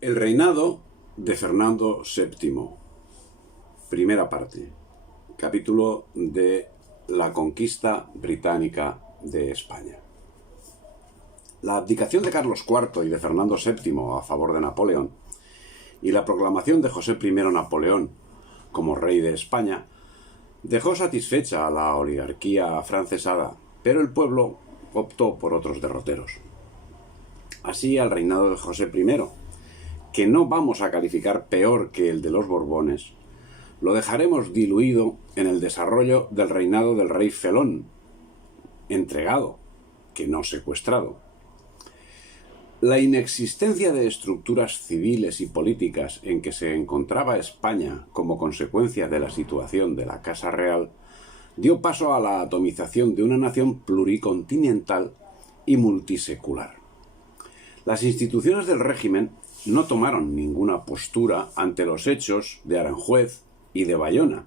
El reinado de Fernando VII. Primera parte. Capítulo de la conquista británica de España. La abdicación de Carlos IV y de Fernando VII a favor de Napoleón y la proclamación de José I Napoleón como rey de España dejó satisfecha a la oligarquía afrancesada, pero el pueblo optó por otros derroteros. Así, al reinado de José I, que no vamos a calificar peor que el de los Borbones, lo dejaremos diluido en el desarrollo del reinado del rey Felón, entregado, que no secuestrado. La inexistencia de estructuras civiles y políticas en que se encontraba España como consecuencia de la situación de la Casa Real dio paso a la atomización de una nación pluricontinental y multisecular. Las instituciones del régimen no tomaron ninguna postura ante los hechos de Aranjuez y de Bayona,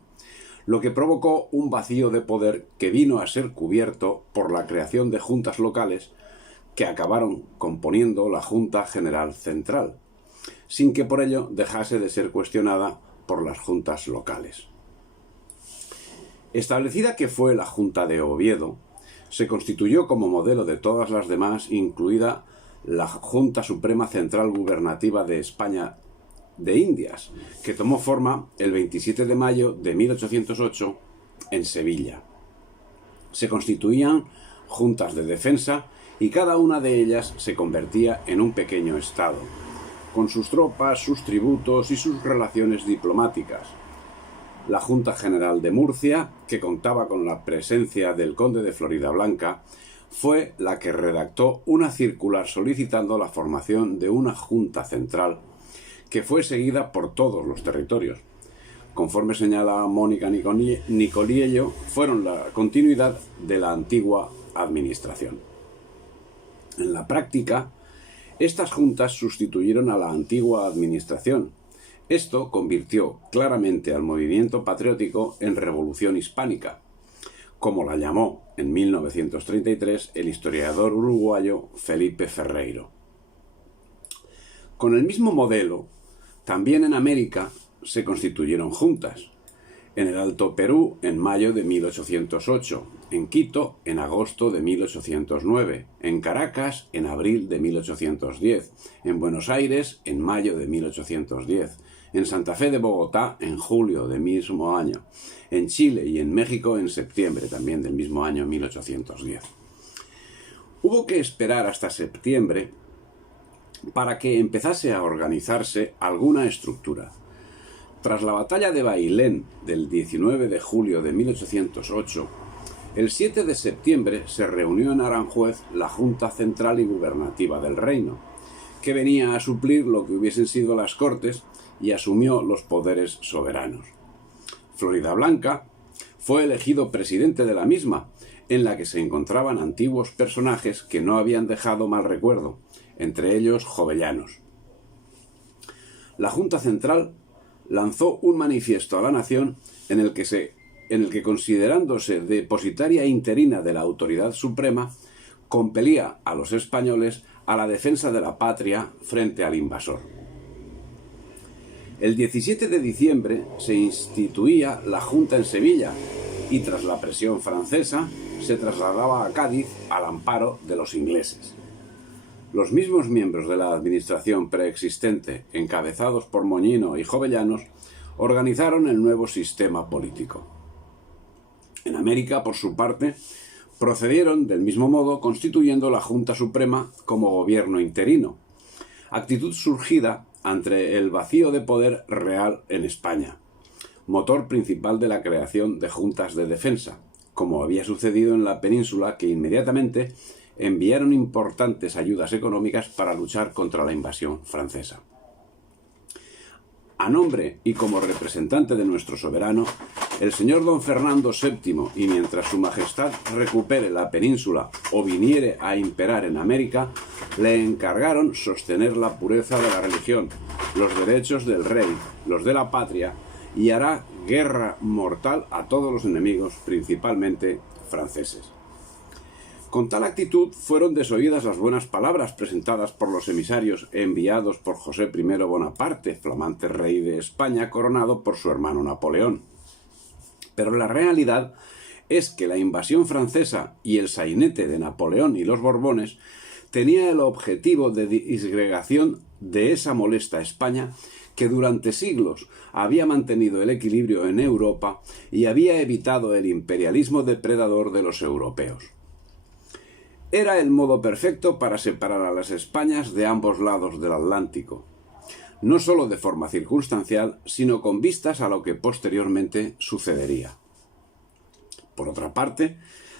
lo que provocó un vacío de poder que vino a ser cubierto por la creación de juntas locales que acabaron componiendo la Junta General Central, sin que por ello dejase de ser cuestionada por las juntas locales. Establecida que fue la Junta de Oviedo, se constituyó como modelo de todas las demás, incluida la Junta Suprema Central Gubernativa de España de Indias, que tomó forma el 27 de mayo de 1808 en Sevilla. Se constituían juntas de defensa y cada una de ellas se convertía en un pequeño estado, con sus tropas, sus tributos y sus relaciones diplomáticas. La Junta General de Murcia, que contaba con la presencia del conde de Floridablanca, fue la que redactó una circular solicitando la formación de una Junta Central, que fue seguida por todos los territorios. Conforme señala Mónica Nicoliello, fueron la continuidad de la antigua administración. En la práctica, estas juntas sustituyeron a la antigua administración. Esto convirtió claramente al movimiento patriótico en revolución hispánica, como la llamó en 1933 el historiador uruguayo Felipe Ferreiro. Con el mismo modelo, también en América se constituyeron juntas. En el Alto Perú en mayo de 1808, en Quito en agosto de 1809, en Caracas en abril de 1810, en Buenos Aires en mayo de 1810, en Santa Fe de Bogotá en julio del mismo año, en Chile y en México en septiembre también del mismo año 1810. Hubo que esperar hasta septiembre para que empezase a organizarse alguna estructura. Tras la batalla de Bailén del 19 de julio de 1808, el 7 de septiembre se reunió en Aranjuez la Junta Central y Gubernativa del Reino, que venía a suplir lo que hubiesen sido las Cortes y asumió los poderes soberanos. Floridablanca fue elegido presidente de la misma, en la que se encontraban antiguos personajes que no habían dejado mal recuerdo, entre ellos Jovellanos. La Junta Central lanzó un manifiesto a la nación en el que considerándose depositaria interina de la autoridad suprema, compelía a los españoles a la defensa de la patria frente al invasor. El 17 de diciembre se instituía la Junta en Sevilla y tras la presión francesa se trasladaba a Cádiz al amparo de los ingleses. Los mismos miembros de la administración preexistente, encabezados por Moñino y Jovellanos, organizaron el nuevo sistema político. En América, por su parte, procedieron del mismo modo constituyendo la Junta Suprema como gobierno interino, actitud surgida ante el vacío de poder real en España, motor principal de la creación de juntas de defensa, como había sucedido en la península, que inmediatamente enviaron importantes ayudas económicas para luchar contra la invasión francesa. A nombre y como representante de nuestro soberano, el señor don Fernando VII, y mientras su majestad recupere la península o viniere a imperar en América, le encargaron sostener la pureza de la religión, los derechos del rey, los de la patria, y hará guerra mortal a todos los enemigos, principalmente franceses. Con tal actitud fueron desoídas las buenas palabras presentadas por los emisarios enviados por José I Bonaparte, flamante rey de España, coronado por su hermano Napoleón. Pero la realidad es que la invasión francesa y el sainete de Napoleón y los Borbones tenía el objetivo de disgregación de esa molesta España que durante siglos había mantenido el equilibrio en Europa y había evitado el imperialismo depredador de los europeos. Era el modo perfecto para separar a las Españas de ambos lados del Atlántico, no solo de forma circunstancial, sino con vistas a lo que posteriormente sucedería. Por otra parte,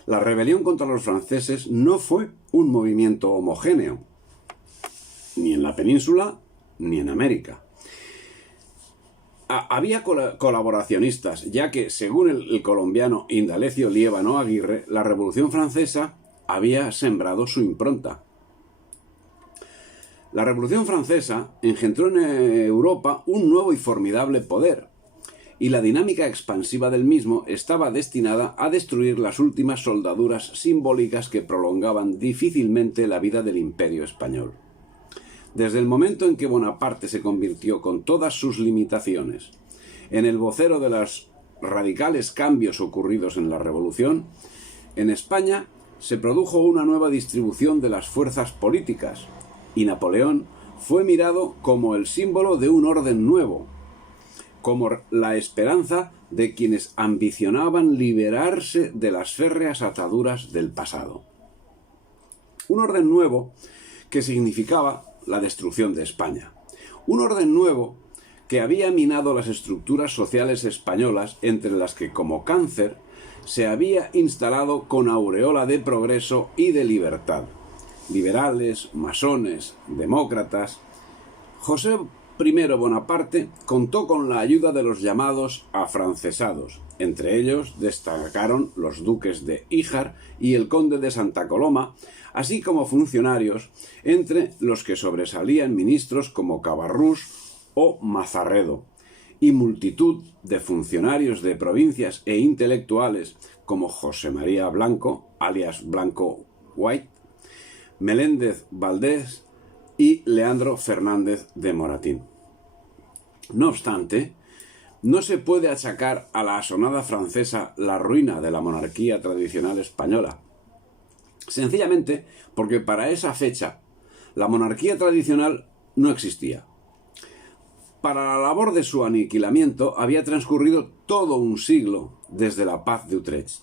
la rebelión contra los franceses no fue un movimiento homogéneo, ni en la península ni en América. Había colaboracionistas, ya que, según el colombiano Indalecio Liévano Aguirre, la Revolución Francesa había sembrado su impronta. La Revolución Francesa engendró en Europa un nuevo y formidable poder, y la dinámica expansiva del mismo estaba destinada a destruir las últimas soldaduras simbólicas que prolongaban difícilmente la vida del Imperio español. Desde el momento en que Bonaparte se convirtió con todas sus limitaciones en el vocero de los radicales cambios ocurridos en la Revolución, en España se produjo una nueva distribución de las fuerzas políticas, y Napoleón fue mirado como el símbolo de un orden nuevo, como la esperanza de quienes ambicionaban liberarse de las férreas ataduras del pasado. Un orden nuevo que significaba la destrucción de España. Un orden nuevo que había minado las estructuras sociales españolas, entre las que, como cáncer, se había instalado con aureola de progreso y de libertad. Liberales, masones, demócratas. José I Bonaparte contó con la ayuda de los llamados afrancesados. Entre ellos destacaron los duques de Híjar y el conde de Santa Coloma, así como funcionarios, entre los que sobresalían ministros como Cabarrús o Mazarredo, y multitud de funcionarios de provincias e intelectuales como José María Blanco, alias Blanco White, Meléndez Valdés y Leandro Fernández de Moratín. No obstante, no se puede achacar a la asonada francesa la ruina de la monarquía tradicional española, sencillamente porque para esa fecha la monarquía tradicional no existía. Para la labor de su aniquilamiento había transcurrido todo un siglo desde la Paz de Utrecht.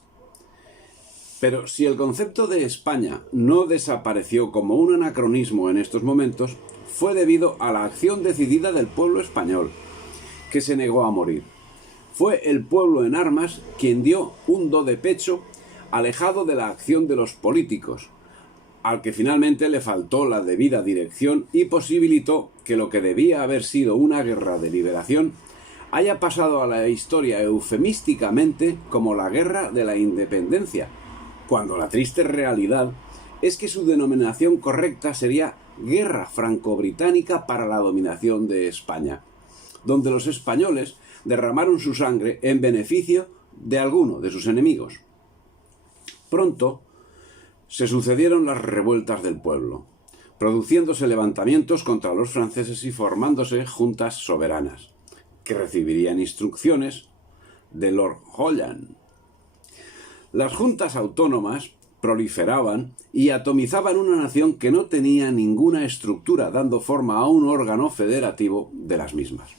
Pero si el concepto de España no desapareció como un anacronismo en estos momentos, fue debido a la acción decidida del pueblo español, que se negó a morir. Fue el pueblo en armas quien dio un do de pecho alejado de la acción de los políticos, al que finalmente le faltó la debida dirección y posibilitó que lo que debía haber sido una guerra de liberación haya pasado a la historia eufemísticamente como la Guerra de la Independencia, cuando la triste realidad es que su denominación correcta sería Guerra Franco-Británica para la dominación de España, donde los españoles derramaron su sangre en beneficio de alguno de sus enemigos. Pronto se sucedieron las revueltas del pueblo, produciéndose levantamientos contra los franceses y formándose juntas soberanas, que recibirían instrucciones de Lord Holland. Las juntas autónomas proliferaban y atomizaban una nación que no tenía ninguna estructura, dando forma a un órgano federativo de las mismas.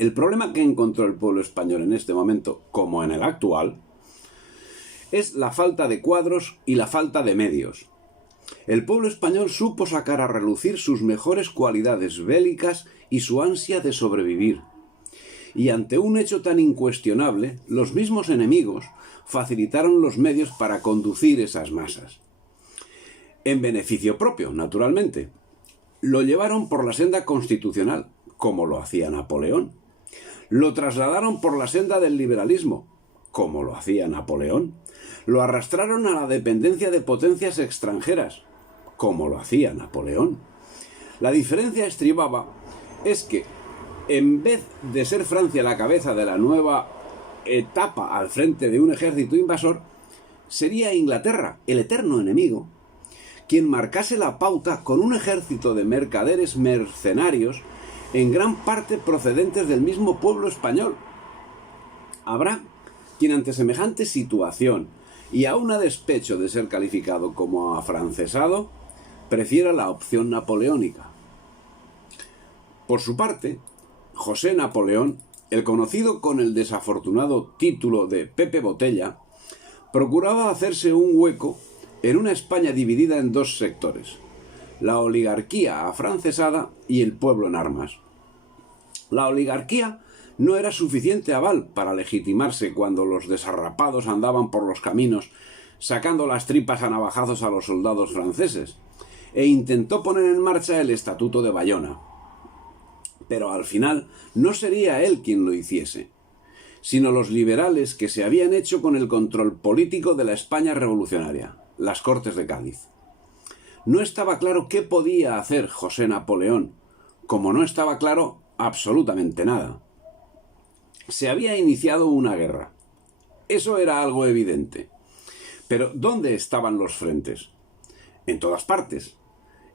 El problema que encontró el pueblo español en este momento, como en el actual, es la falta de cuadros y la falta de medios. El pueblo español supo sacar a relucir sus mejores cualidades bélicas y su ansia de sobrevivir. Y ante un hecho tan incuestionable, los mismos enemigos facilitaron los medios para conducir esas masas. En beneficio propio, naturalmente. Lo llevaron por la senda constitucional, como lo hacía Napoleón. Lo trasladaron por la senda del liberalismo, como lo hacía Napoleón. Lo arrastraron a la dependencia de potencias extranjeras, como lo hacía Napoleón. La diferencia estribaba es que, en vez de ser Francia la cabeza de la nueva etapa al frente de un ejército invasor, sería Inglaterra, el eterno enemigo, quien marcase la pauta con un ejército de mercaderes mercenarios, en gran parte procedentes del mismo pueblo español. Habrá quien ante semejante situación, y aun a despecho de ser calificado como afrancesado, prefiera la opción napoleónica. Por su parte, José Napoleón, el conocido con el desafortunado título de Pepe Botella, procuraba hacerse un hueco en una España dividida en dos sectores: la oligarquía afrancesada y el pueblo en armas. La oligarquía no era suficiente aval para legitimarse cuando los desarrapados andaban por los caminos sacando las tripas a navajazos a los soldados franceses, e intentó poner en marcha el Estatuto de Bayona. Pero al final no sería él quien lo hiciese, sino los liberales que se habían hecho con el control político de la España revolucionaria, las Cortes de Cádiz. No estaba claro qué podía hacer José Napoleón, como no estaba claro absolutamente nada. Se había iniciado una guerra. Eso era algo evidente. Pero ¿dónde estaban los frentes? En todas partes.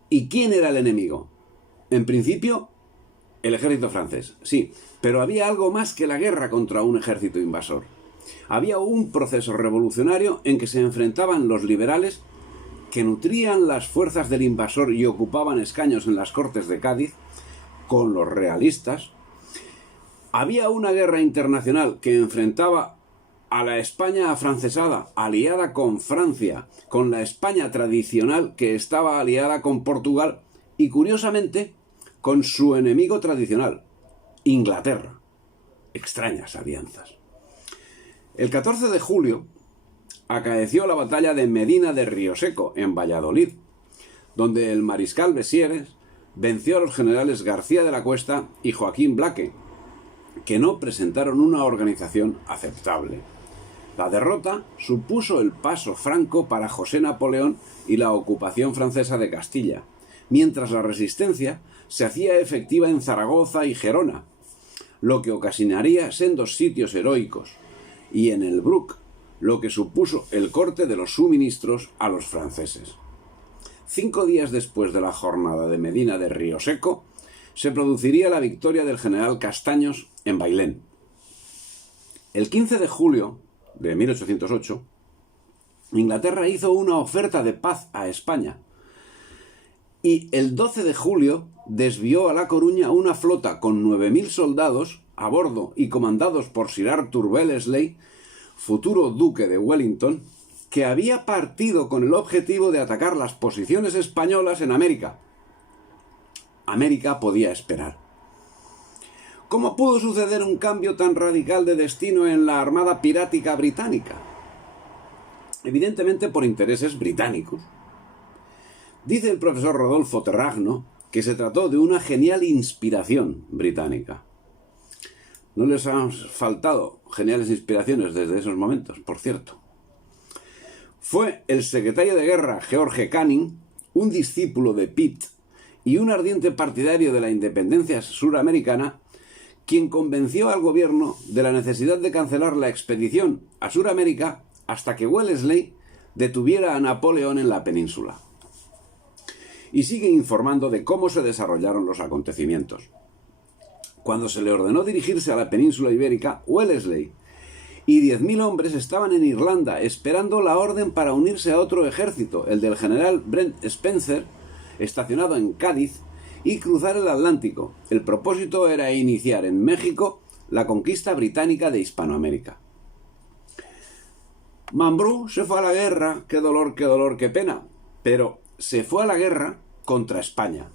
¿Y quién era el enemigo? En principio, el ejército francés, sí, pero había algo más que la guerra contra un ejército invasor. Había un proceso revolucionario en que se enfrentaban los liberales, que nutrían las fuerzas del invasor y ocupaban escaños en las Cortes de Cádiz, con los realistas. Había una guerra internacional que enfrentaba a la España afrancesada, aliada con Francia, con la España tradicional, que estaba aliada con Portugal, y curiosamente con su enemigo tradicional, Inglaterra. Extrañas alianzas. El 14 de julio acaeció la batalla de Medina de Rioseco, en Valladolid, donde el mariscal Bessieres venció a los generales García de la Cuesta y Joaquín Blaque, que no presentaron una organización aceptable. La derrota supuso el paso franco para José Napoleón y la ocupación francesa de Castilla, mientras la resistencia se hacía efectiva en Zaragoza y Gerona, lo que ocasionaría sendos sitios heroicos, y en el Bruc, lo que supuso el corte de los suministros a los franceses. 5 días después de la jornada de Medina de Rioseco, se produciría la victoria del general Castaños en Bailén. El 15 de julio de 1808, Inglaterra hizo una oferta de paz a España, y el 12 de julio desvió a La Coruña una flota con 9.000 soldados a bordo y comandados por Sir Arthur Wellesley, futuro duque de Wellington, que había partido con el objetivo de atacar las posiciones españolas en América. América podía esperar. ¿Cómo pudo suceder un cambio tan radical de destino en la armada pirática británica? Evidentemente por intereses británicos. Dice el profesor Rodolfo Terragno que se trató de una genial inspiración británica. No les han faltado geniales inspiraciones desde esos momentos, por cierto. Fue el secretario de guerra George Canning, un discípulo de Pitt y un ardiente partidario de la independencia suramericana, quien convenció al gobierno de la necesidad de cancelar la expedición a Suramérica hasta que Wellesley detuviera a Napoleón en la península. Y sigue informando de cómo se desarrollaron los acontecimientos. Cuando se le ordenó dirigirse a la península ibérica, Wellesley y 10.000 hombres estaban en Irlanda esperando la orden para unirse a otro ejército, el del general Brent Spencer, estacionado en Cádiz, y cruzar el Atlántico. El propósito era iniciar en México la conquista británica de Hispanoamérica. Mambrú se fue a la guerra, qué dolor, qué pena, pero se fue a la guerra contra España.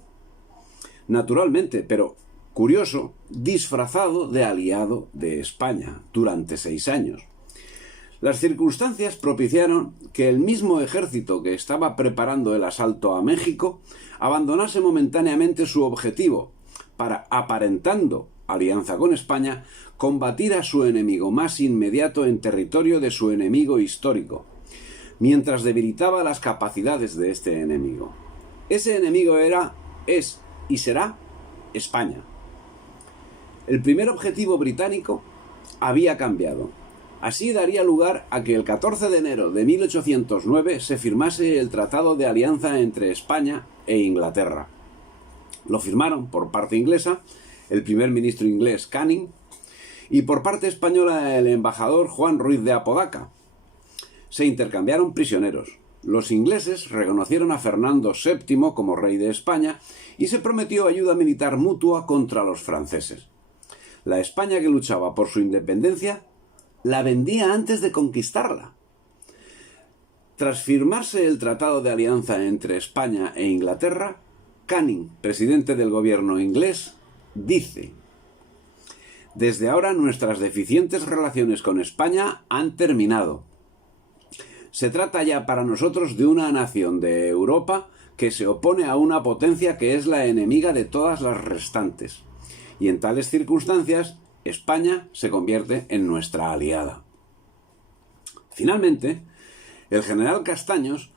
Naturalmente, pero curioso, disfrazado de aliado de España durante 6 años. Las circunstancias propiciaron que el mismo ejército que estaba preparando el asalto a México abandonase momentáneamente su objetivo para, aparentando alianza con España, combatir a su enemigo más inmediato en territorio de su enemigo histórico, mientras debilitaba las capacidades de este enemigo. Ese enemigo es y será España. El primer objetivo británico había cambiado. Así daría lugar a que el 14 de enero de 1809 se firmase el Tratado de Alianza entre España e Inglaterra. Lo firmaron por parte inglesa el primer ministro inglés Canning y por parte española el embajador Juan Ruiz de Apodaca. Se intercambiaron prisioneros. Los ingleses reconocieron a Fernando VII como rey de España y se prometió ayuda militar mutua contra los franceses. La España que luchaba por su independencia la vendía antes de conquistarla. Tras firmarse el Tratado de Alianza entre España e Inglaterra, Canning, presidente del gobierno inglés, dice: «Desde ahora nuestras deficientes relaciones con España han terminado. Se trata ya para nosotros de una nación de Europa que se opone a una potencia que es la enemiga de todas las restantes. Y en tales circunstancias, España se convierte en nuestra aliada». Finalmente, el general Castaños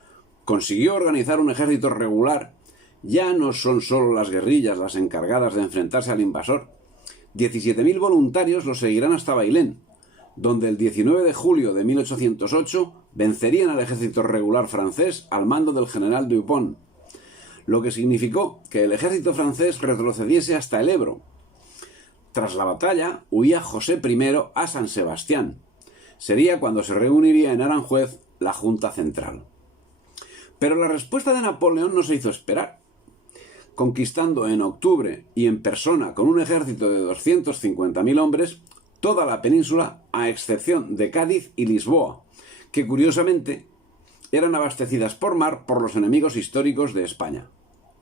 consiguió organizar un ejército regular. Ya no son solo las guerrillas las encargadas de enfrentarse al invasor. 17.000 voluntarios lo seguirán hasta Bailén, donde el 19 de julio de 1808 vencerían al ejército regular francés al mando del general Dupont, lo que significó que el ejército francés retrocediese hasta el Ebro. Tras la batalla, huía José I a San Sebastián. Sería cuando se reuniría en Aranjuez la Junta Central. Pero la respuesta de Napoleón no se hizo esperar. Conquistando en octubre y en persona con un ejército de 250.000 hombres toda la península, a excepción de Cádiz y Lisboa, que curiosamente eran abastecidas por mar por los enemigos históricos de España,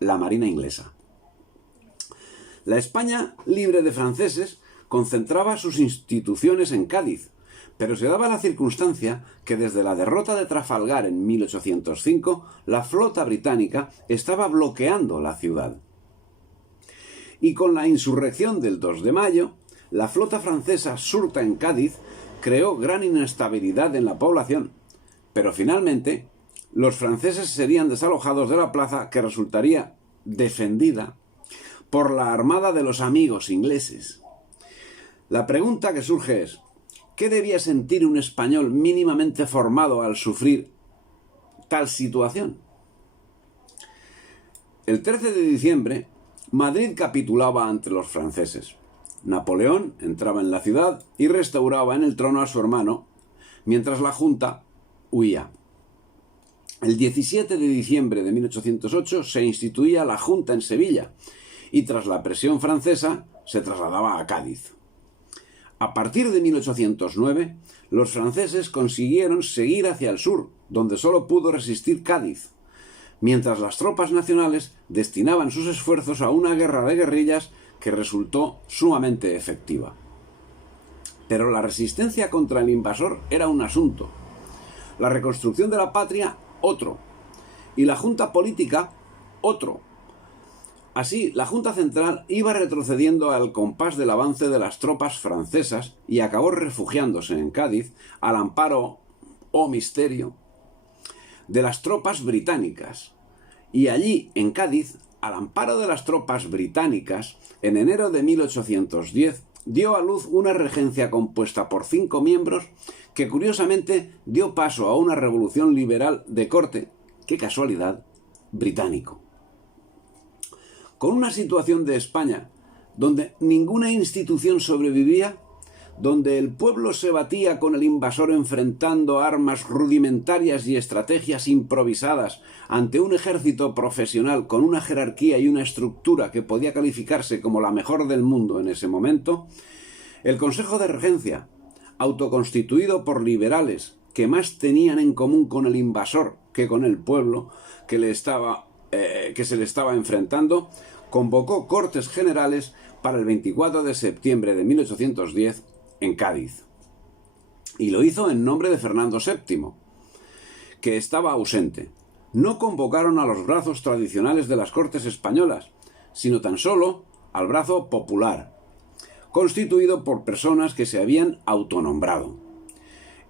la Marina inglesa. La España libre de franceses concentraba sus instituciones en Cádiz, pero se daba la circunstancia que desde la derrota de Trafalgar en 1805 la flota británica estaba bloqueando la ciudad. Y con la insurrección del 2 de mayo, la flota francesa surta en Cádiz creó gran inestabilidad en la población, pero finalmente los franceses serían desalojados de la plaza, que resultaría defendida por la armada de los amigos ingleses. La pregunta que surge es: ¿qué debía sentir un español mínimamente formado al sufrir tal situación? El 13 de diciembre, Madrid capitulaba ante los franceses. Napoleón entraba en la ciudad y restauraba en el trono a su hermano, mientras la Junta huía. El 17 de diciembre de 1808 se instituía la Junta en Sevilla y tras la presión francesa se trasladaba a Cádiz. A partir de 1809, los franceses consiguieron seguir hacia el sur, donde solo pudo resistir Cádiz, mientras las tropas nacionales destinaban sus esfuerzos a una guerra de guerrillas que resultó sumamente efectiva. Pero la resistencia contra el invasor era un asunto, la reconstrucción de la patria otro, y la junta política otro. Así, la Junta Central iba retrocediendo al compás del avance de las tropas francesas y acabó refugiándose en Cádiz al amparo, oh misterio, de las tropas británicas. Y allí, en Cádiz, al amparo de las tropas británicas, en enero de 1810, dio a luz una regencia compuesta por 5 miembros que curiosamente dio paso a una revolución liberal de corte, qué casualidad, británico. Con una situación de España donde ninguna institución sobrevivía, donde el pueblo se batía con el invasor enfrentando armas rudimentarias y estrategias improvisadas ante un ejército profesional con una jerarquía y una estructura que podía calificarse como la mejor del mundo en ese momento, el Consejo de Regencia, autoconstituido por liberales que más tenían en común con el invasor que con el pueblo que se le estaba enfrentando, convocó Cortes Generales para el 24 de septiembre de 1810 en Cádiz. Y lo hizo en nombre de Fernando VII, que estaba ausente. No convocaron a los brazos tradicionales de las Cortes españolas, sino tan solo al brazo popular, constituido por personas que se habían autonombrado.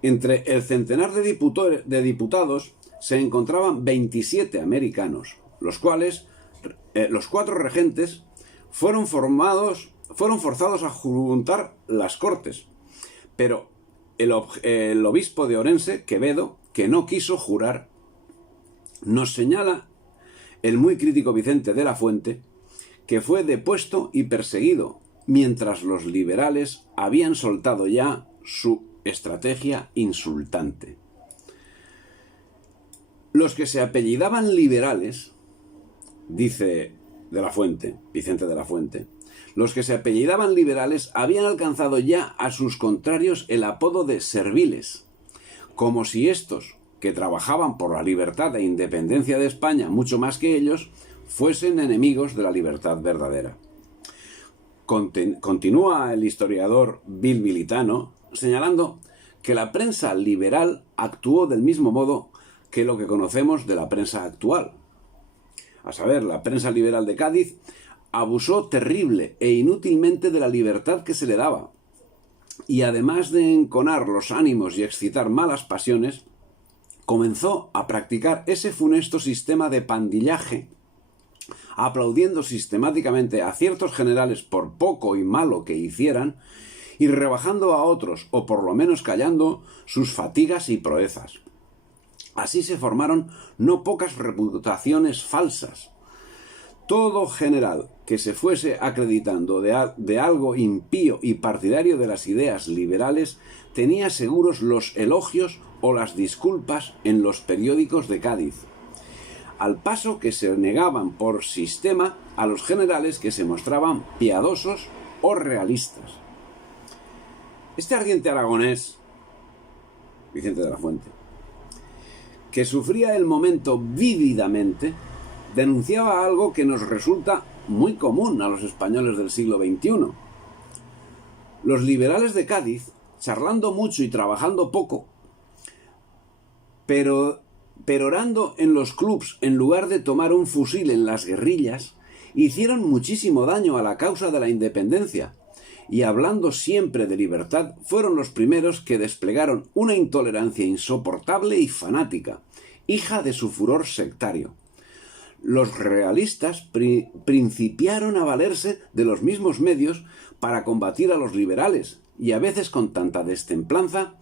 Entre el centenar de diputados se encontraban 27 americanos, los cuales los 4 regentes fueron forzados a juntar las Cortes, pero el obispo de Orense, Quevedo, que no quiso jurar, nos señala el muy crítico Vicente de la Fuente, que fue depuesto y perseguido, mientras los liberales habían soltado ya su estrategia insultante. Los que se apellidaban liberales, dice de la Fuente, Vicente de la Fuente, los que se apellidaban liberales habían alcanzado ya a sus contrarios el apodo de serviles, como si estos, que trabajaban por la libertad e independencia de España mucho más que ellos, fuesen enemigos de la libertad verdadera. Continúa el historiador bilbilitano señalando que la prensa liberal actuó del mismo modo que lo que conocemos de la prensa actual. A saber, la prensa liberal de Cádiz abusó terrible e inútilmente de la libertad que se le daba, y además de enconar los ánimos y excitar malas pasiones, comenzó a practicar ese funesto sistema de pandillaje, aplaudiendo sistemáticamente a ciertos generales por poco y malo que hicieran, y rebajando a otros, o por lo menos callando, sus fatigas y proezas. Así se formaron no pocas reputaciones falsas. Todo general que se fuese acreditando de algo impío y partidario de las ideas liberales tenía seguros los elogios o las disculpas en los periódicos de Cádiz, al paso que se negaban por sistema a los generales que se mostraban piadosos o realistas. Este ardiente aragonés, Vicente de la Fuente, que sufría el momento vívidamente, denunciaba algo que nos resulta muy común a los españoles del siglo XXI. Los liberales de Cádiz, charlando mucho y trabajando poco, perorando en los clubs en lugar de tomar un fusil en las guerrillas, hicieron muchísimo daño a la causa de la independencia, y hablando siempre de libertad, fueron los primeros que desplegaron una intolerancia insoportable y fanática, hija de su furor sectario. Los realistas principiaron a valerse de los mismos medios para combatir a los liberales, y a veces con tanta destemplanza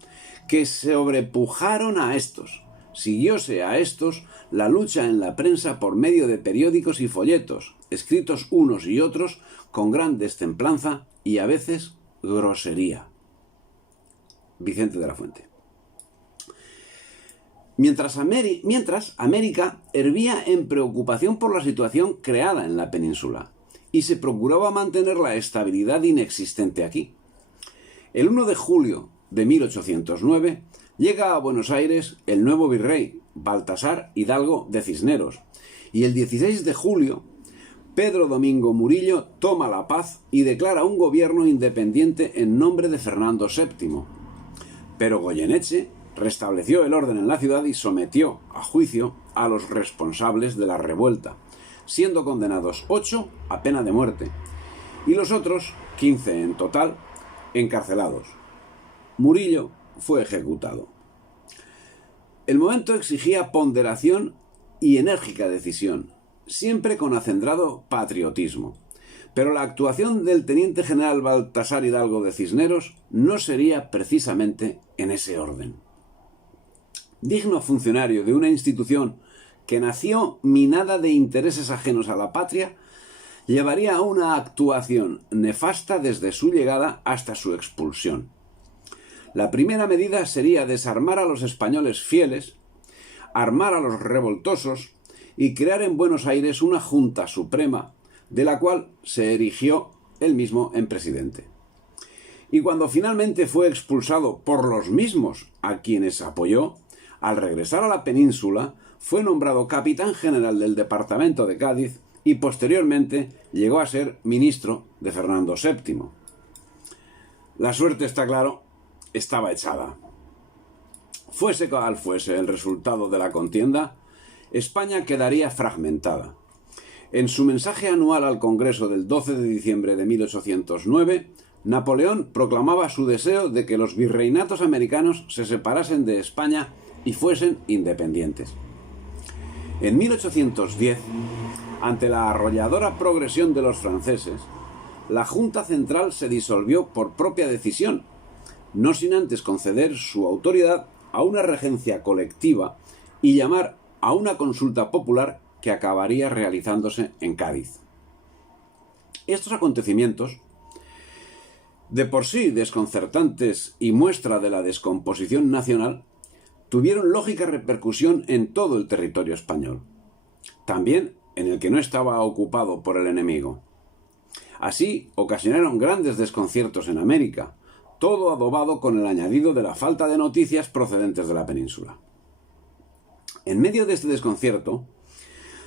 que sobrepujaron a estos. Siguióse a estos la lucha en la prensa por medio de periódicos y folletos, escritos unos y otros con gran destemplanza y a veces grosería. Vicente de la Fuente. Mientras América hervía en preocupación por la situación creada en la península y se procuraba mantener la estabilidad inexistente aquí. El 1 de julio de 1809 llega a Buenos Aires el nuevo virrey, Baltasar Hidalgo de Cisneros, y el 16 de julio Pedro Domingo Murillo toma la paz y declara un gobierno independiente en nombre de Fernando VII. Pero Goyeneche restableció el orden en la ciudad y sometió a juicio a los responsables de la revuelta, siendo condenados 8 a pena de muerte, y los otros, 15 en total, encarcelados. Murillo fue ejecutado. El momento exigía ponderación y enérgica decisión, siempre con acendrado patriotismo. Pero la actuación del teniente general Baltasar Hidalgo de Cisneros no sería precisamente en ese orden. Digno funcionario de una institución que nació minada de intereses ajenos a la patria, llevaría a una actuación nefasta desde su llegada hasta su expulsión. La primera medida sería desarmar a los españoles fieles, armar a los revoltosos y crear en Buenos Aires una Junta Suprema, de la cual se erigió él mismo en presidente. Y cuando finalmente fue expulsado por los mismos a quienes apoyó, al regresar a la península fue nombrado capitán general del departamento de Cádiz y posteriormente llegó a ser ministro de Fernando VII. La suerte, está claro, estaba echada. Fuese cual fuese el resultado de la contienda, España quedaría fragmentada. En su mensaje anual al Congreso del 12 de diciembre de 1809, Napoleón proclamaba su deseo de que los virreinatos americanos se separasen de España y fuesen independientes. En 1810, ante la arrolladora progresión de los franceses, la Junta Central se disolvió por propia decisión, no sin antes conceder su autoridad a una regencia colectiva y llamar a una consulta popular que acabaría realizándose en Cádiz. Estos acontecimientos, de por sí desconcertantes y muestra de la descomposición nacional, tuvieron lógica repercusión en todo el territorio español, también en el que no estaba ocupado por el enemigo. Así ocasionaron grandes desconciertos en América, todo adobado con el añadido de la falta de noticias procedentes de la península. En medio de este desconcierto,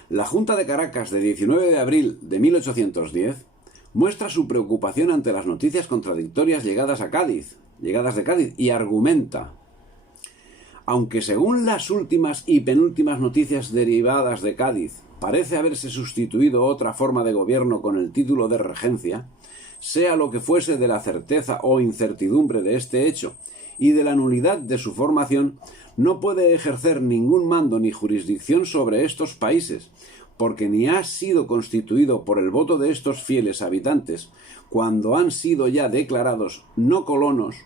la Junta de Caracas de 19 de abril de 1810 muestra su preocupación ante las noticias contradictorias llegadas de Cádiz, y argumenta: aunque según las últimas y penúltimas noticias derivadas de Cádiz parece haberse sustituido otra forma de gobierno con el título de regencia, sea lo que fuese de la certeza o incertidumbre de este hecho y de la nulidad de su formación, no puede ejercer ningún mando ni jurisdicción sobre estos países, porque ni ha sido constituido por el voto de estos fieles habitantes, cuando han sido ya declarados no colonos,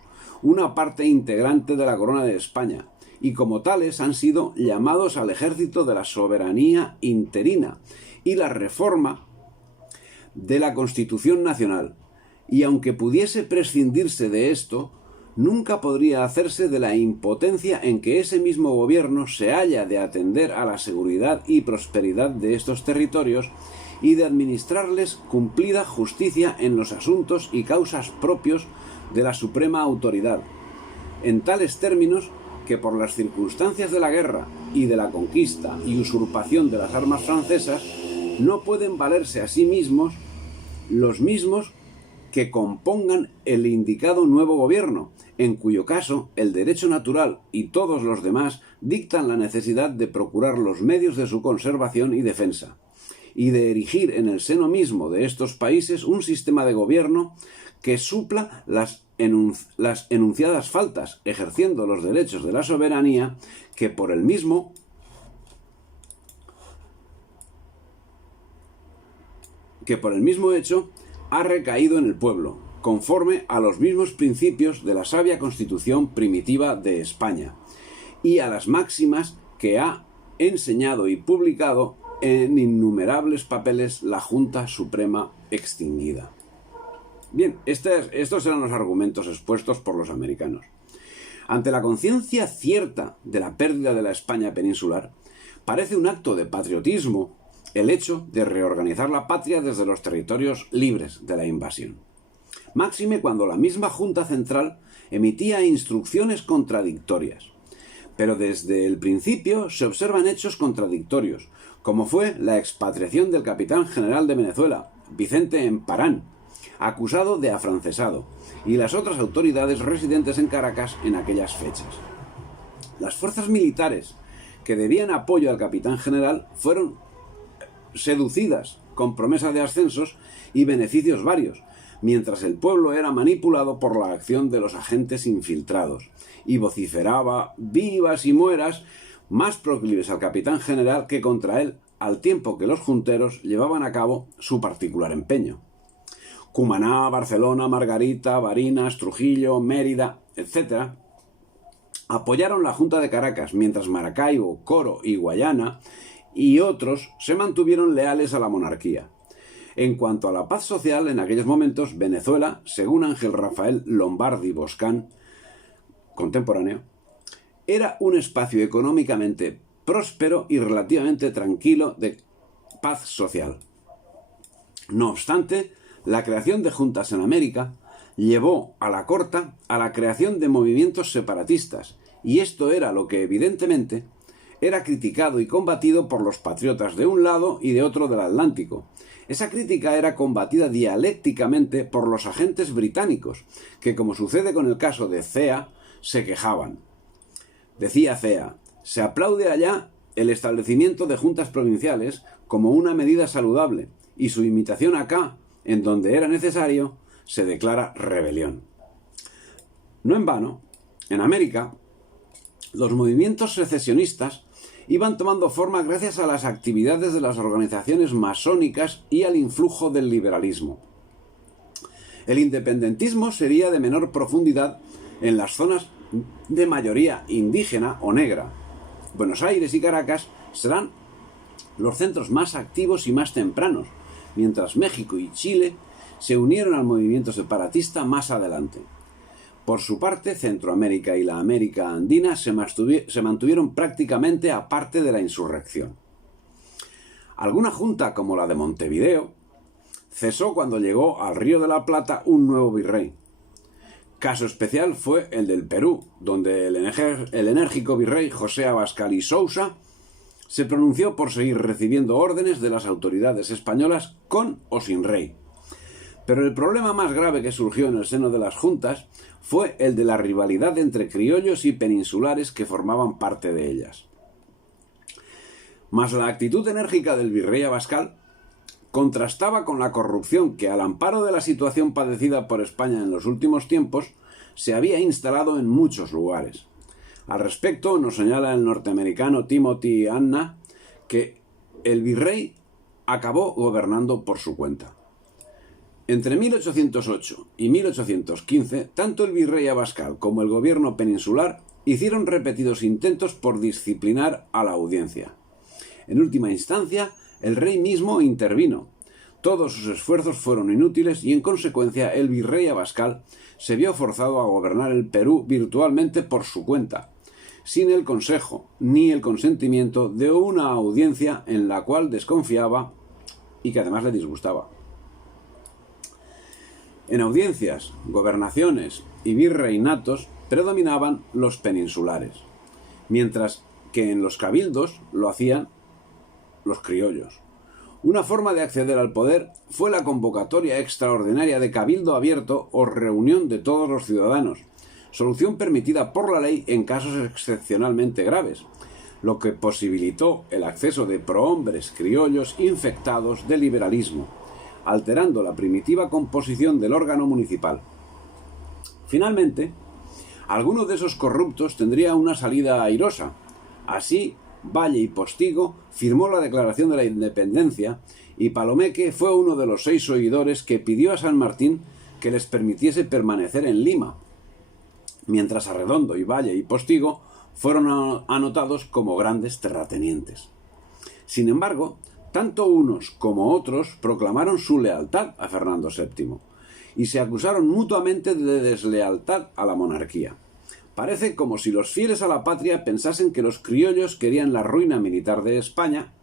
una parte integrante de la corona de España, y como tales han sido llamados al ejército de la soberanía interina y la reforma de la Constitución Nacional, y aunque pudiese prescindirse de esto, nunca podría hacerse de la impotencia en que ese mismo gobierno se halla de atender a la seguridad y prosperidad de estos territorios y de administrarles cumplida justicia en los asuntos y causas propios de la suprema autoridad, en tales términos que por las circunstancias de la guerra y de la conquista y usurpación de las armas francesas no pueden valerse a sí mismos los mismos que compongan el indicado nuevo gobierno, en cuyo caso el derecho natural y todos los demás dictan la necesidad de procurar los medios de su conservación y defensa, y de erigir en el seno mismo de estos países un sistema de gobierno que supla las enunciadas faltas, ejerciendo los derechos de la soberanía que por el mismo hecho ha recaído en el pueblo, conforme a los mismos principios de la sabia Constitución primitiva de España y a las máximas que ha enseñado y publicado en innumerables papeles la Junta Suprema extinguida. Bien, estos eran los argumentos expuestos por los americanos. Ante la conciencia cierta de la pérdida de la España peninsular, parece un acto de patriotismo el hecho de reorganizar la patria desde los territorios libres de la invasión. Máxime cuando la misma Junta Central emitía instrucciones contradictorias. Pero desde el principio se observan hechos contradictorios, como fue la expatriación del capitán general de Venezuela, Vicente Emparán, acusado de afrancesado, y las otras autoridades residentes en Caracas en aquellas fechas. Las fuerzas militares que debían apoyo al capitán general fueron seducidas con promesa de ascensos y beneficios varios, mientras el pueblo era manipulado por la acción de los agentes infiltrados, y vociferaba vivas y mueras más proclives al capitán general que contra él, al tiempo que los junteros llevaban a cabo su particular empeño. Cumaná, Barcelona, Margarita, Barinas, Trujillo, Mérida, etc., apoyaron la Junta de Caracas, mientras Maracaibo, Coro y Guayana y otros se mantuvieron leales a la monarquía. En cuanto a la paz social, en aquellos momentos, Venezuela, según Ángel Rafael Lombardi Boscán, contemporáneo, era un espacio económicamente próspero y relativamente tranquilo de paz social. No obstante, la creación de juntas en América llevó a la corta a la creación de movimientos separatistas, y esto era lo que evidentemente era criticado y combatido por los patriotas de un lado y de otro del Atlántico. Esa crítica era combatida dialécticamente por los agentes británicos, que, como sucede con el caso de Cea, se quejaban. Decía Cea: se aplaude allá el establecimiento de juntas provinciales como una medida saludable, y su imitación acá, en donde era necesario, se declara rebelión. No en vano, en América, los movimientos secesionistas iban tomando forma gracias a las actividades de las organizaciones masónicas y al influjo del liberalismo. El independentismo sería de menor profundidad en las zonas de mayoría indígena o negra. Buenos Aires y Caracas serán los centros más activos y más tempranos, mientras México y Chile se unieron al movimiento separatista más adelante. Por su parte, Centroamérica y la América andina se mantuvieron prácticamente aparte de la insurrección. Alguna junta, como la de Montevideo, cesó cuando llegó al Río de la Plata un nuevo virrey. Caso especial fue el del Perú, donde el enérgico virrey José Abascal y Sousa se pronunció por seguir recibiendo órdenes de las autoridades españolas con o sin rey. Pero el problema más grave que surgió en el seno de las juntas fue el de la rivalidad entre criollos y peninsulares que formaban parte de ellas. Mas la actitud enérgica del virrey Abascal contrastaba con la corrupción que, al amparo de la situación padecida por España en los últimos tiempos, se había instalado en muchos lugares. Al respecto, nos señala el norteamericano Timothy Anna que el virrey acabó gobernando por su cuenta. Entre 1808 y 1815, tanto el virrey Abascal como el gobierno peninsular hicieron repetidos intentos por disciplinar a la audiencia. En última instancia, el rey mismo intervino. Todos sus esfuerzos fueron inútiles y, en consecuencia, el virrey Abascal se vio forzado a gobernar el Perú virtualmente por su cuenta, sin el consejo ni el consentimiento de una audiencia en la cual desconfiaba y que además le disgustaba. En audiencias, gobernaciones y virreinatos predominaban los peninsulares, mientras que en los cabildos lo hacían los criollos. Una forma de acceder al poder fue la convocatoria extraordinaria de cabildo abierto o reunión de todos los ciudadanos, solución permitida por la ley en casos excepcionalmente graves, lo que posibilitó el acceso de prohombres criollos infectados de liberalismo, alterando la primitiva composición del órgano municipal. Finalmente, alguno de esos corruptos tendría una salida airosa. Así, Valle y Postigo firmó la Declaración de la Independencia y Palomeque fue uno de los 6 oidores que pidió a San Martín que les permitiese permanecer en Lima, mientras Arredondo y Valle y Postigo fueron anotados como grandes terratenientes. Sin embargo, tanto unos como otros proclamaron su lealtad a Fernando VII y se acusaron mutuamente de deslealtad a la monarquía. Parece como si los fieles a la patria pensasen que los criollos querían la ruina militar de España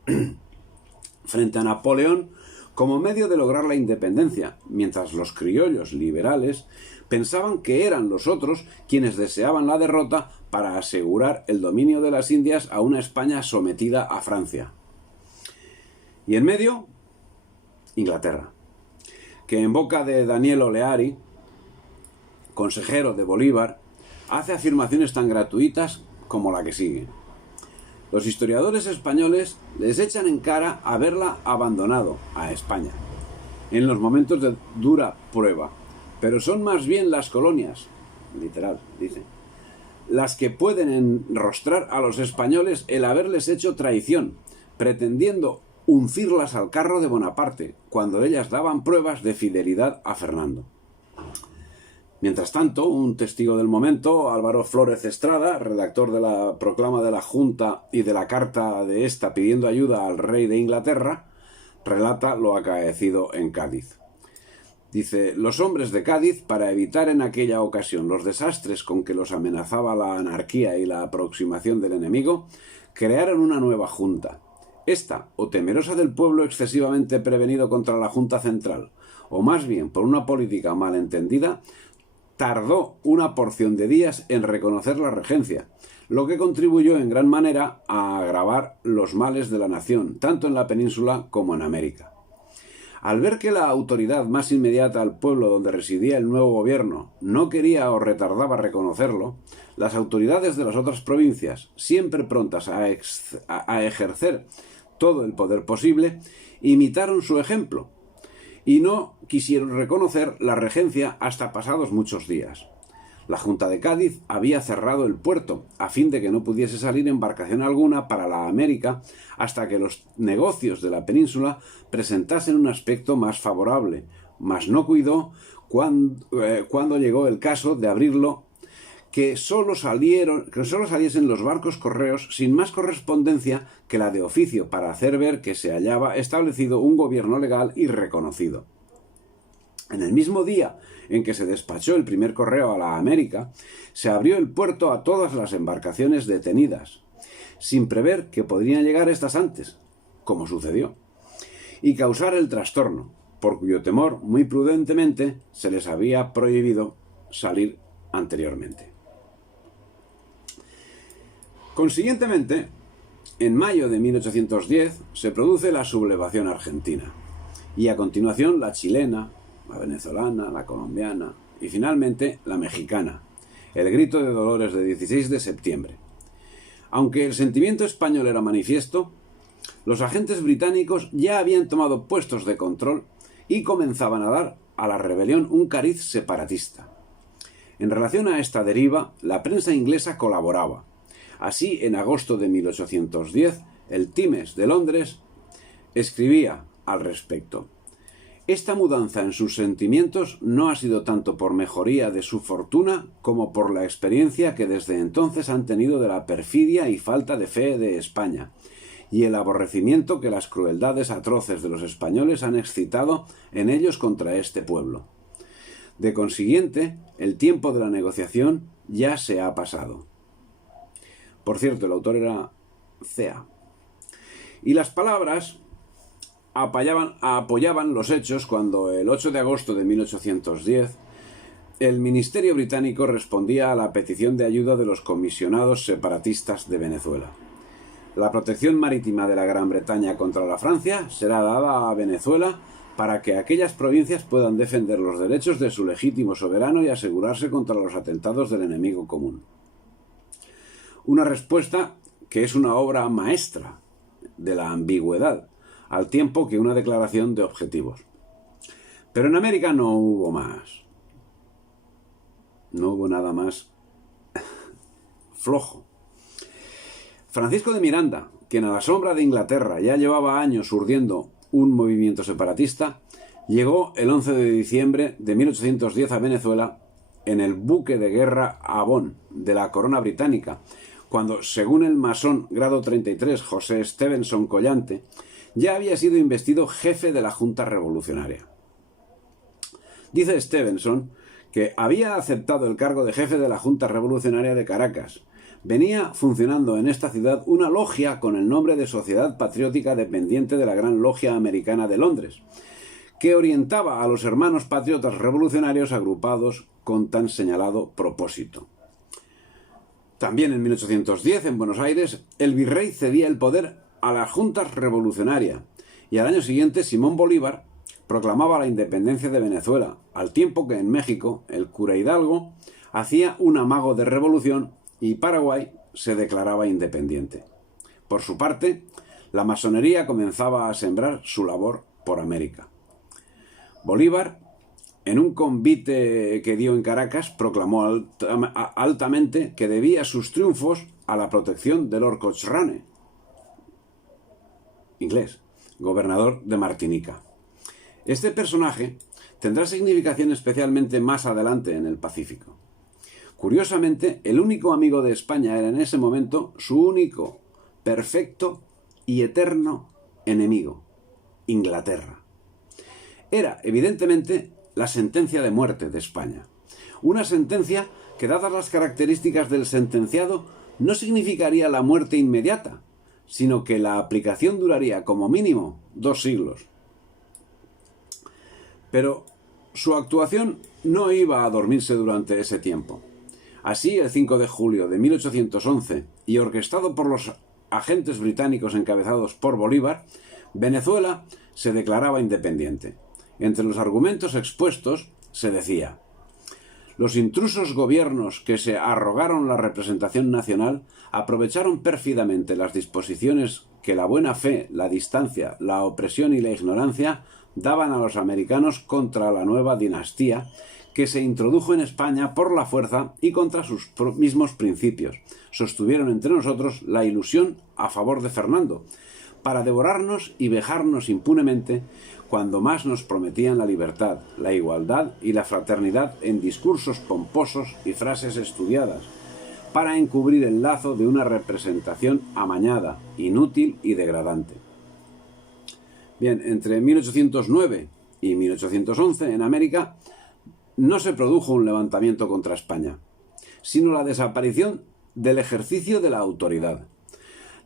frente a Napoleón como medio de lograr la independencia, mientras los criollos liberales pensaban que eran los otros quienes deseaban la derrota para asegurar el dominio de las Indias a una España sometida a Francia. Y en medio, Inglaterra, que en boca de Daniel Oleari, consejero de Bolívar, hace afirmaciones tan gratuitas como la que sigue. Los historiadores españoles les echan en cara haberla abandonado a España en los momentos de dura prueba, pero son más bien las colonias, literal, dice, las que pueden enrostrar a los españoles el haberles hecho traición, pretendiendo uncirlas al carro de Bonaparte, cuando ellas daban pruebas de fidelidad a Fernando. Mientras tanto, un testigo del momento, Álvaro Flórez Estrada, redactor de la proclama de la Junta y de la carta de esta pidiendo ayuda al rey de Inglaterra, relata lo acaecido en Cádiz. Dice: los hombres de Cádiz, para evitar en aquella ocasión los desastres con que los amenazaba la anarquía y la aproximación del enemigo, crearon una nueva junta. Esta, o temerosa del pueblo excesivamente prevenido contra la Junta Central, o más bien por una política mal entendida, tardó una porción de días en reconocer la regencia, lo que contribuyó en gran manera a agravar los males de la nación, tanto en la península como en América. Al ver que la autoridad más inmediata al pueblo donde residía el nuevo gobierno no quería o retardaba reconocerlo, las autoridades de las otras provincias, siempre prontas a ejercer todo el poder posible, imitaron su ejemplo y no quisieron reconocer la regencia hasta pasados muchos días. La Junta de Cádiz había cerrado el puerto a fin de que no pudiese salir embarcación alguna para la América hasta que los negocios de la península presentasen un aspecto más favorable, mas no cuidó cuando llegó el caso de abrirlo que solo saliesen los barcos correos sin más correspondencia que la de oficio para hacer ver que se hallaba establecido un gobierno legal y reconocido. En el mismo día en que se despachó el primer correo a la América, se abrió el puerto a todas las embarcaciones detenidas, sin prever que podrían llegar estas antes, como sucedió, y causar el trastorno, por cuyo temor, muy prudentemente, se les había prohibido salir anteriormente. Consiguientemente, en mayo de 1810 se produce la sublevación argentina, y a continuación la chilena, la venezolana, la colombiana y finalmente la mexicana, el grito de dolores de 16 de septiembre. Aunque el sentimiento español era manifiesto, los agentes británicos ya habían tomado puestos de control y comenzaban a dar a la rebelión un cariz separatista. En relación a esta deriva, la prensa inglesa colaboraba. Así, en agosto de 1810, el Times de Londres escribía al respecto: esta mudanza en sus sentimientos no ha sido tanto por mejoría de su fortuna como por la experiencia que desde entonces han tenido de la perfidia y falta de fe de España, y el aborrecimiento que las crueldades atroces de los españoles han excitado en ellos contra este pueblo. De consiguiente, el tiempo de la negociación ya se ha pasado. Por cierto, el autor era Cea. Y las palabras apoyaban los hechos cuando el 8 de agosto de 1810 el Ministerio británico respondía a la petición de ayuda de los comisionados separatistas de Venezuela. La protección marítima de la Gran Bretaña contra la Francia será dada a Venezuela para que aquellas provincias puedan defender los derechos de su legítimo soberano y asegurarse contra los atentados del enemigo común. Una respuesta que es una obra maestra de la ambigüedad, al tiempo que una declaración de objetivos. Pero en América no hubo más. No hubo nada más flojo. Francisco de Miranda, quien a la sombra de Inglaterra ya llevaba años urdiendo un movimiento separatista, llegó el 11 de diciembre de 1810 a Venezuela en el buque de guerra Avon de la corona británica, cuando, según el masón grado 33 José Stevenson Collante, ya había sido investido jefe de la Junta Revolucionaria. Dice Stevenson que había aceptado el cargo de jefe de la Junta Revolucionaria de Caracas. Venía funcionando en esta ciudad una logia con el nombre de Sociedad Patriótica dependiente de la Gran Logia Americana de Londres, que orientaba a los hermanos patriotas revolucionarios agrupados con tan señalado propósito. También en 1810, en Buenos Aires, el virrey cedía el poder a la Junta Revolucionaria, y al año siguiente Simón Bolívar proclamaba la independencia de Venezuela, al tiempo que en México el cura Hidalgo hacía un amago de revolución y Paraguay se declaraba independiente. Por su parte, la masonería comenzaba a sembrar su labor por América. Bolívar, en un convite que dio en Caracas, proclamó altamente que debía sus triunfos a la protección de Lord Cochrane, inglés, gobernador de Martinica. Este personaje tendrá significación especialmente más adelante en el Pacífico. Curiosamente, el único amigo de España era en ese momento su único, perfecto y eterno enemigo, Inglaterra. Era, evidentemente, la sentencia de muerte de España. Una sentencia que, dadas las características del sentenciado, no significaría la muerte inmediata, sino que la aplicación duraría como mínimo 2 siglos. Pero su actuación no iba a dormirse durante ese tiempo. Así, el 5 de julio de 1811, y orquestado por los agentes británicos encabezados por Bolívar, Venezuela se declaraba independiente. Entre los argumentos expuestos se decía: los intrusos gobiernos que se arrogaron la representación nacional aprovecharon pérfidamente las disposiciones que la buena fe, la distancia, la opresión y la ignorancia daban a los americanos contra la nueva dinastía que se introdujo en España por la fuerza y contra sus mismos principios. Sostuvieron entre nosotros la ilusión a favor de Fernando, para devorarnos y vejarnos impunemente cuando más nos prometían la libertad, la igualdad y la fraternidad en discursos pomposos y frases estudiadas, para encubrir el lazo de una representación amañada, inútil y degradante. Bien, entre 1809 y 1811 en América no se produjo un levantamiento contra España, sino la desaparición del ejercicio de la autoridad.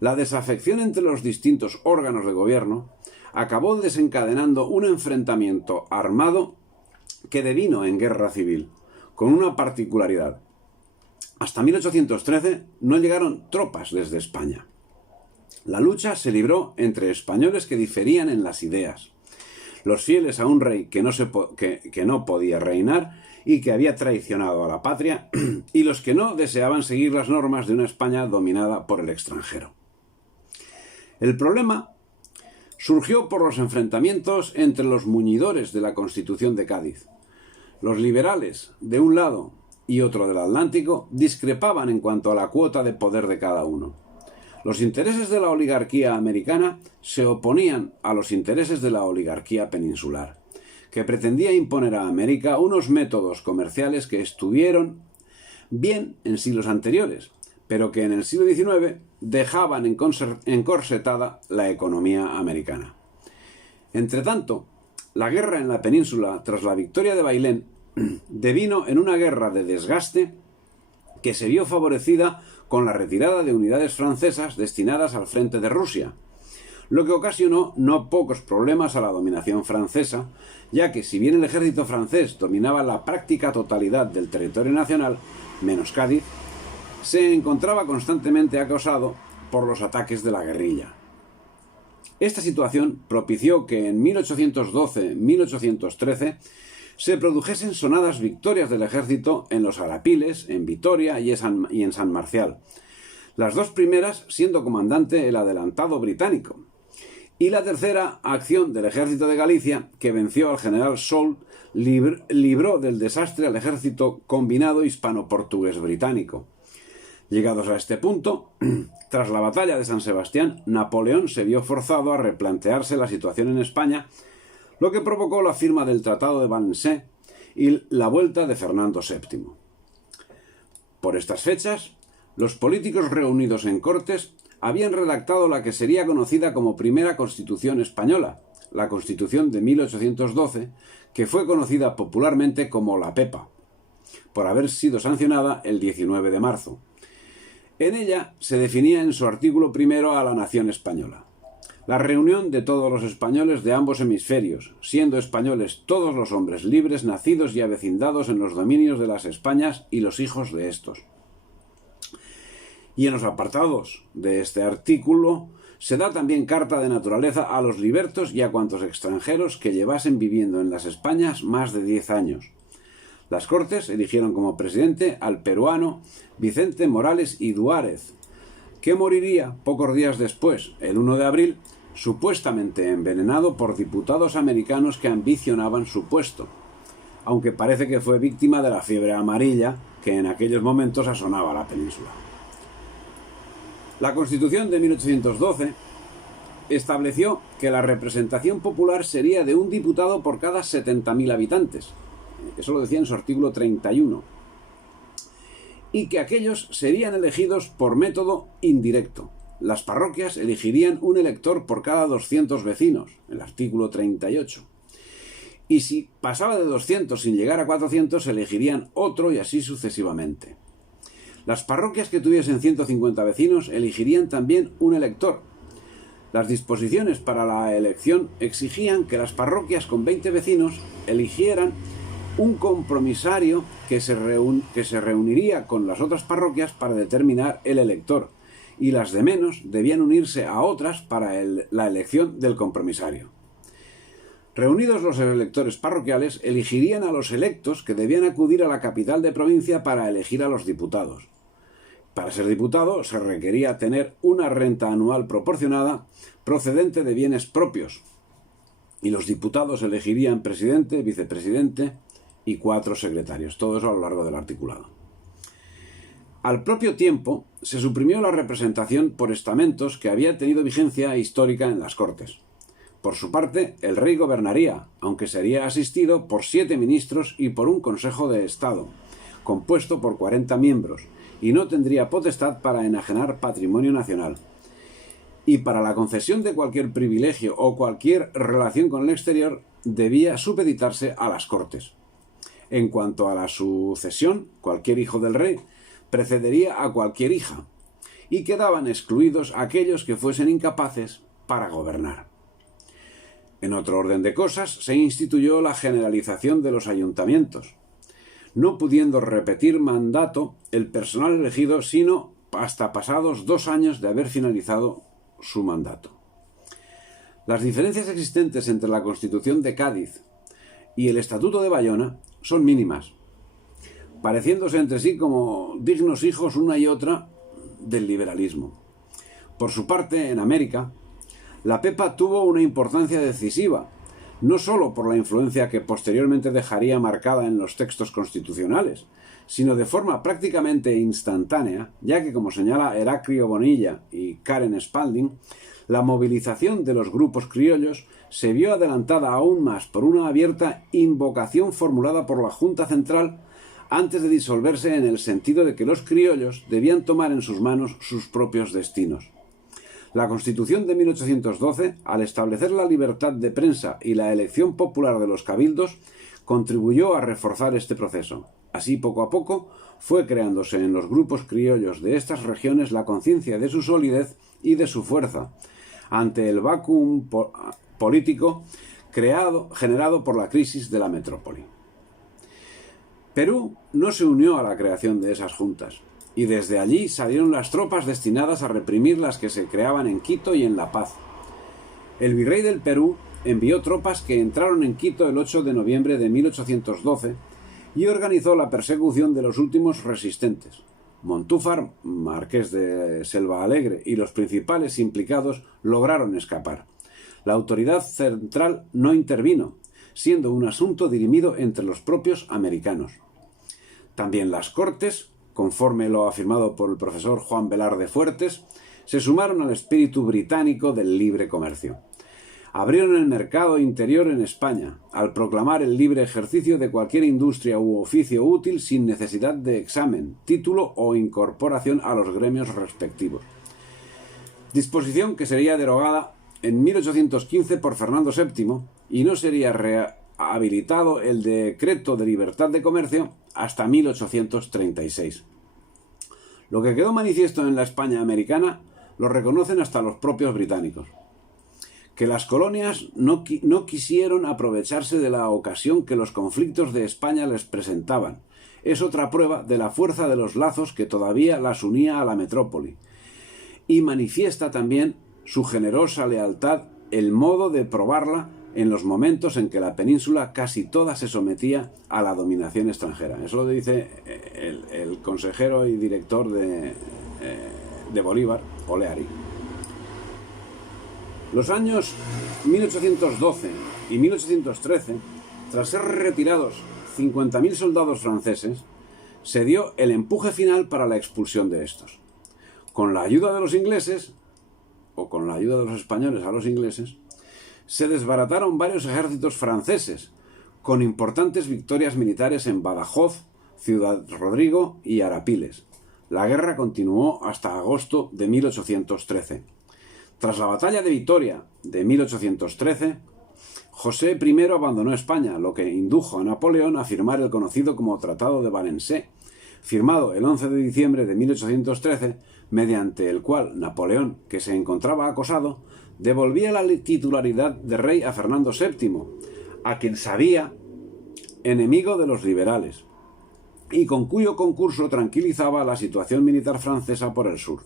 La desafección entre los distintos órganos de gobierno acabó desencadenando un enfrentamiento armado que devino en guerra civil, con una particularidad. Hasta 1813 no llegaron tropas desde España. La lucha se libró entre españoles que diferían en las ideas, los fieles a un rey que no podía reinar y que había traicionado a la patria, y los que no deseaban seguir las normas de una España dominada por el extranjero. El problema surgió por los enfrentamientos entre los muñidores de la Constitución de Cádiz. Los liberales, de un lado y otro del Atlántico, discrepaban en cuanto a la cuota de poder de cada uno. Los intereses de la oligarquía americana se oponían a los intereses de la oligarquía peninsular, que pretendía imponer a América unos métodos comerciales que estuvieron bien en siglos anteriores, pero que en el siglo XIX dejaban encorsetada la economía americana. Entretanto, la guerra en la península, tras la victoria de Bailén, devino en una guerra de desgaste que se vio favorecida con la retirada de unidades francesas destinadas al frente de Rusia, lo que ocasionó no pocos problemas a la dominación francesa, ya que si bien el ejército francés dominaba la práctica totalidad del territorio nacional, menos Cádiz, se encontraba constantemente acosado por los ataques de la guerrilla. Esta situación propició que en 1812-1813 se produjesen sonadas victorias del ejército en los Arapiles, en Vitoria y en San Marcial, las dos primeras siendo comandante el adelantado británico, y la tercera acción del ejército de Galicia, que venció al general Soult, libró del desastre al ejército combinado hispano-portugués británico. Llegados a este punto, tras la batalla de San Sebastián, Napoleón se vio forzado a replantearse la situación en España, lo que provocó la firma del Tratado de Wannsee y la vuelta de Fernando VII. Por estas fechas, los políticos reunidos en Cortes habían redactado la que sería conocida como Primera Constitución Española, la Constitución de 1812, que fue conocida popularmente como la Pepa, por haber sido sancionada el 19 de marzo. En ella se definía en su artículo primero a la nación española: la reunión de todos los españoles de ambos hemisferios, siendo españoles todos los hombres libres nacidos y avecindados en los dominios de las Españas y los hijos de estos. Y en los apartados de este artículo se da también carta de naturaleza a los libertos y a cuantos extranjeros que llevasen viviendo en las Españas más de 10 años. Las Cortes eligieron como presidente al peruano Vicente Morales y Duárez, que moriría pocos días después, el 1 de abril, supuestamente envenenado por diputados americanos que ambicionaban su puesto, aunque parece que fue víctima de la fiebre amarilla que en aquellos momentos asonaba la península. La Constitución de 1812 estableció que la representación popular sería de un diputado por cada 70.000 habitantes. Eso lo decía en su artículo 31. Y que aquellos serían elegidos por método indirecto. Las parroquias elegirían un elector por cada 200 vecinos, el artículo 38. Y si pasaba de 200 sin llegar a 400, elegirían otro y así sucesivamente. Las parroquias que tuviesen 150 vecinos elegirían también un elector. Las disposiciones para la elección exigían que las parroquias con 20 vecinos eligieran un compromisario que se reuniría con las otras parroquias para determinar el elector, y las de menos debían unirse a otras para la elección del compromisario. Reunidos los electores parroquiales, elegirían a los electos, que debían acudir a la capital de provincia para elegir a los diputados. Para ser diputado se requería tener una renta anual proporcionada procedente de bienes propios, y los diputados elegirían presidente, vicepresidente y 4 secretarios, todo eso a lo largo del articulado. Al propio tiempo, se suprimió la representación por estamentos que había tenido vigencia histórica en las Cortes. Por su parte, el rey gobernaría, aunque sería asistido por 7 ministros y por un Consejo de Estado, compuesto por 40 miembros, y no tendría potestad para enajenar patrimonio nacional. Y para la concesión de cualquier privilegio o cualquier relación con el exterior, debía supeditarse a las Cortes. En cuanto a la sucesión, cualquier hijo del rey precedería a cualquier hija, y quedaban excluidos aquellos que fuesen incapaces para gobernar. En otro orden de cosas, se instituyó la generalización de los ayuntamientos, no pudiendo repetir mandato el personal elegido sino hasta pasados 2 años de haber finalizado su mandato. Las diferencias existentes entre la Constitución de Cádiz y el Estatuto de Bayona son mínimas, pareciéndose entre sí como dignos hijos una y otra del liberalismo. Por su parte, en América, la PEPA tuvo una importancia decisiva, no sólo por la influencia que posteriormente dejaría marcada en los textos constitucionales, sino de forma prácticamente instantánea, ya que, como señala Heraclio Bonilla y Karen Spalding, la movilización de los grupos criollos se vio adelantada aún más por una abierta invocación formulada por la Junta Central antes de disolverse, en el sentido de que los criollos debían tomar en sus manos sus propios destinos. La Constitución de 1812, al establecer la libertad de prensa y la elección popular de los cabildos, contribuyó a reforzar este proceso. Así, poco a poco, fue creándose en los grupos criollos de estas regiones la conciencia de su solidez y de su fuerza, ante el vacuum político generado por la crisis de la metrópoli. Perú no se unió a la creación de esas juntas, y desde allí salieron las tropas destinadas a reprimir las que se creaban en Quito y en La Paz. El virrey del Perú envió tropas que entraron en Quito el 8 de noviembre de 1812 y organizó la persecución de los últimos resistentes. Montúfar, marqués de Selva Alegre, y los principales implicados lograron escapar. La autoridad central no intervino, siendo un asunto dirimido entre los propios americanos. También las Cortes, conforme lo afirmado por el profesor Juan Velarde Fuertes, se sumaron al espíritu británico del libre comercio. Abrieron el mercado interior en España, al proclamar el libre ejercicio de cualquier industria u oficio útil sin necesidad de examen, título o incorporación a los gremios respectivos. Disposición que sería derogada en 1815 por Fernando VII y no sería rehabilitado el Decreto de Libertad de Comercio hasta 1836. Lo que quedó manifiesto en la España americana lo reconocen hasta los propios británicos. Que las colonias no quisieron aprovecharse de la ocasión que los conflictos de España les presentaban. Es otra prueba de la fuerza de los lazos que todavía las unía a la metrópoli. Y manifiesta también su generosa lealtad el modo de probarla en los momentos en que la península casi toda se sometía a la dominación extranjera. Eso lo dice el consejero y director de Bolívar, Oleari. Los años 1812 y 1813, tras ser retirados 50.000 soldados franceses, se dio el empuje final para la expulsión de estos. Con la ayuda de los ingleses, o con la ayuda de los españoles a los ingleses, se desbarataron varios ejércitos franceses, con importantes victorias militares en Badajoz, Ciudad Rodrigo y Arapiles. La guerra continuó hasta agosto de 1813. Tras la batalla de Vitoria de 1813, José I abandonó España, lo que indujo a Napoleón a firmar el conocido como Tratado de Valencé, firmado el 11 de diciembre de 1813, mediante el cual Napoleón, que se encontraba acosado, devolvía la titularidad de rey a Fernando VII, a quien sabía enemigo de los liberales, y con cuyo concurso tranquilizaba la situación militar francesa por el sur.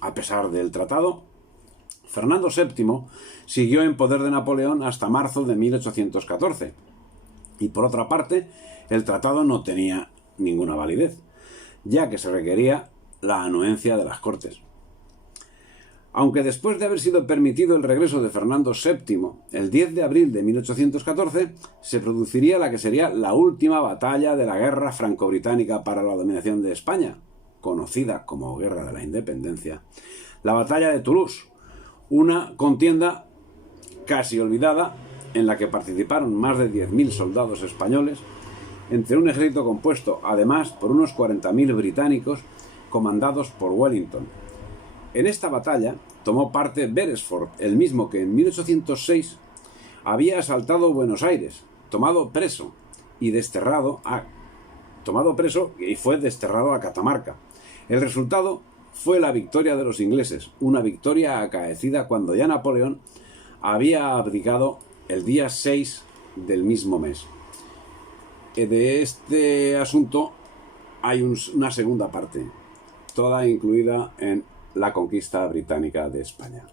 A pesar del tratado, Fernando VII siguió en poder de Napoleón hasta marzo de 1814, y por otra parte, el tratado no tenía ninguna validez, ya que se requería la anuencia de las Cortes. Aunque después de haber sido permitido el regreso de Fernando VII, el 10 de abril de 1814, se produciría la que sería la última batalla de la guerra franco-británica para la dominación de España, conocida como Guerra de la Independencia, la batalla de Toulouse, una contienda casi olvidada, en la que participaron más de 10.000 soldados españoles, entre un ejército compuesto además por unos 40.000 británicos comandados por Wellington. En esta batalla tomó parte Beresford, el mismo que en 1806 había asaltado Buenos Aires, tomado preso y fue desterrado a Catamarca. El resultado fue la victoria de los ingleses, una victoria acaecida cuando ya Napoleón había abdicado el día 6 del mismo mes. De este asunto hay una segunda parte, toda incluida en la conquista británica de España.